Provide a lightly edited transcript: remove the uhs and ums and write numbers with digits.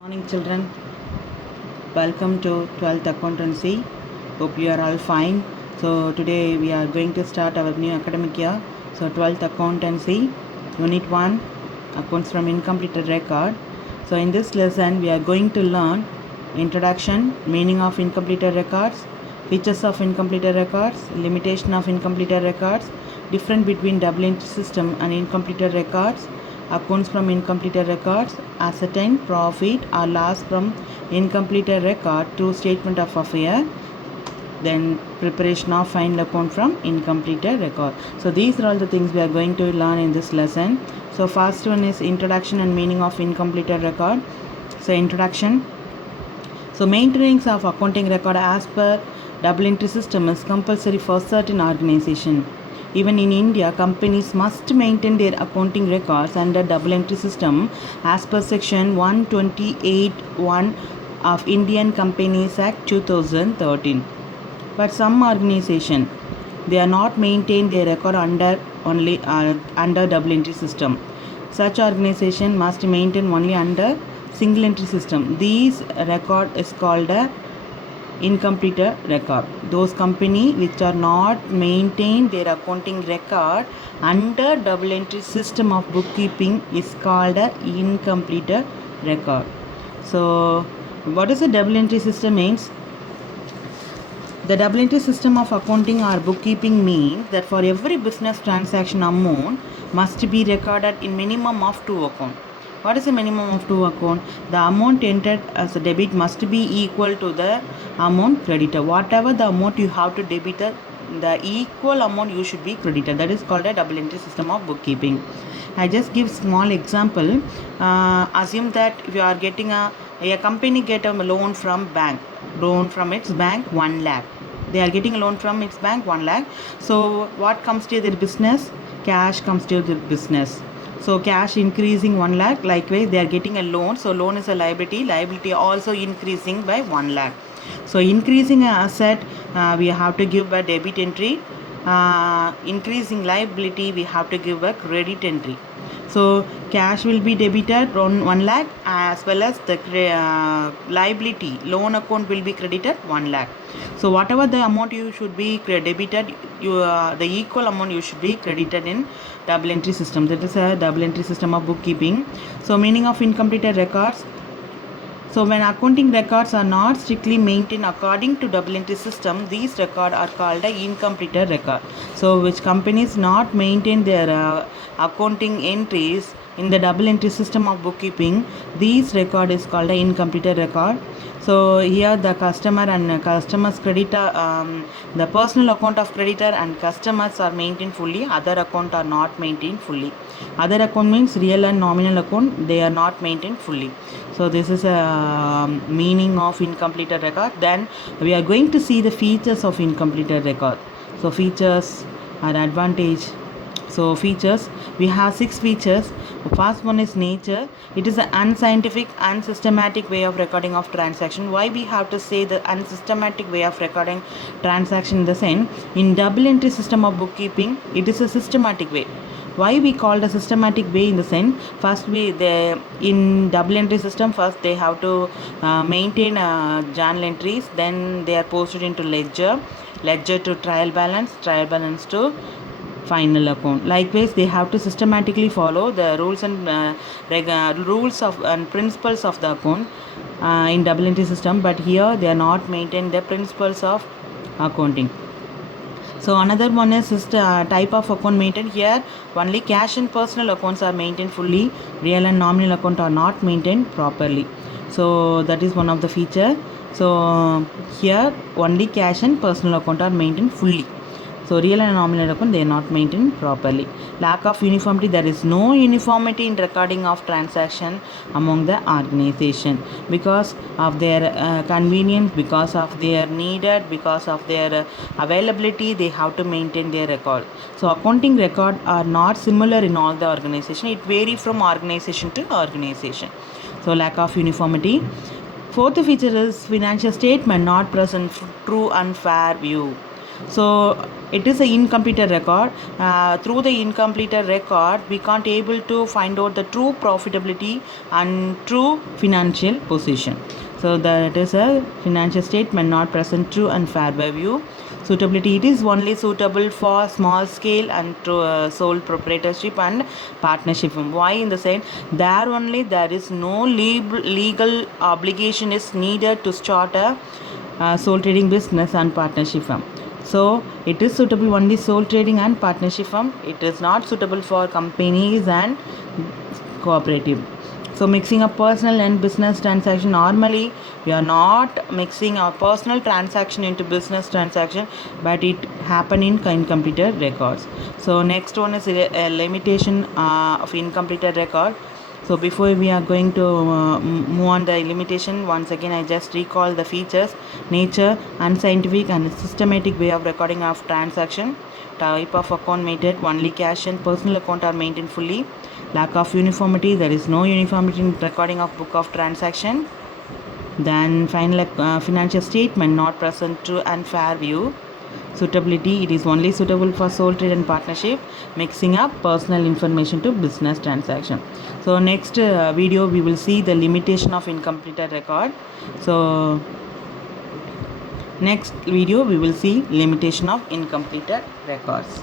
Morning children, welcome to 12th accountancy. Hope you are all fine. So today we are going to start our new academic year. So 12th accountancy, unit 1, accounts from incompleted record. So in this lesson we are going to learn introduction, meaning of incompleted records, features of incompleted records, limitation of incompleted records, difference between double entry system and incompleted records, accounts from incompleted records, ascertain profit or loss from incompleted record through statement of affair, then preparation of final account from incompleted record. So these are all the things we are going to learn in this lesson. So first one is introduction and meaning of incompleted record. So introduction. So maintenance of accounting record as per double entry system is compulsory for certain organization. Even in India, companies must maintain their accounting records under double entry system as per section 128(1) of Indian Companies Act 2013. But some organization, they are not maintain their record under double entry system. Such organization must maintain only under single entry system. These record is called a incomplete record. Those company which are not maintain their accounting record under double entry system of bookkeeping is called a incomplete record. So what is a double entry system means? The double entry system of accounting or bookkeeping means that for every business transaction amount must be recorded in minimum of 2 accounts. What is the minimum of 2 account? The amount entered as a debit must be equal to the amount credited. Whatever the amount you have to debit, the equal amount you should be credited. That is called a double entry system of bookkeeping. I just give small example. Assume that if you are getting a company get a loan from its bank 1 lakh. They are getting a loan from its bank 1 lakh. So what comes to their business? Cash comes to their business. So cash increasing 1 lakh, likewise they are getting a loan. So loan is a liability also increasing by 1 lakh. So increasing an asset, we have to give a debit entry. Increasing liability, we have to give a credit entry. So cash will be debited on 1 lakh as well as the liability loan account will be credited 1 lakh. So whatever the amount you should be debited, the equal amount you should be credited in double entry system. That is a double entry system of bookkeeping. So meaning of incompleted records. So when accounting records are not strictly maintained according to double entry system, these records are called a incompleted record. So which companies not maintain their accounting entries in the double entry system of bookkeeping, these record is called a incompleted record. So here the customer and customer's creditor, the personal account of creditor and customers are maintained fully, other account are not maintained fully. Other account means real and nominal account, they are not maintained fully. So this is a meaning of incompleted record. Then we are going to see the features of incompleted record. So features are advantage. So features, we have 6 features. The first one is nature. It is an unscientific, unsystematic way of recording of transaction. Why we have to say the unsystematic way of recording transaction in the sense, in double entry system of bookkeeping, it is a systematic way. Why we call the systematic way in the sense, first in double entry system, first they have to maintain journal entries, then they are posted into ledger to trial balance to final account. Likewise, they have to systematically follow the rules and rules of and principles of the account in double entry system, but here they are not maintain the principles of accounting. So another one is type of account maintained. Here only cash and personal accounts are maintained fully, real and nominal account are not maintained properly. So that is one of the feature. So here only cash and personal account are maintained fully. So real and nominal account, they are not maintained properly. Lack of uniformity, there is no uniformity in recording of transaction among the organization because of their convenience, because of their needed, because of their availability, they have to maintain their record. So accounting record are not similar in all the organization. It varies from organization to organization. So lack of uniformity. Fourth feature is financial statement not present true and fair view. So it is an incompleted record. Through the incompleted record, we can't able to find out the true profitability and true financial position. So that is a financial statement not present true and fair value. Suitability, it is only suitable for small scale and sole proprietorship and partnership firm. Why? In the sense, there only there is no legal obligation is needed to start a sole trading business and partnership firm. So it is suitable only sole trading and partnership firm. It is not suitable for companies and cooperative. So mixing a personal and business transaction, normally we are not mixing our personal transaction into business transaction, but it happen in incompleted records. So next one is a limitation of incompleted record. So before we are going to move on the limitation, once again I just recall the features: nature, unscientific and systematic way of recording of transaction, type of account maintained, only cash and personal account are maintained fully, lack of uniformity, there is no uniformity in recording of book of transaction. Then final financial statement not present true and fair view. Suitability, it is only suitable for sole trade and partnership, mixing up personal information to business transaction. So next video we will see the limitation of incompleted record. So next video we will see limitation of incompleted records.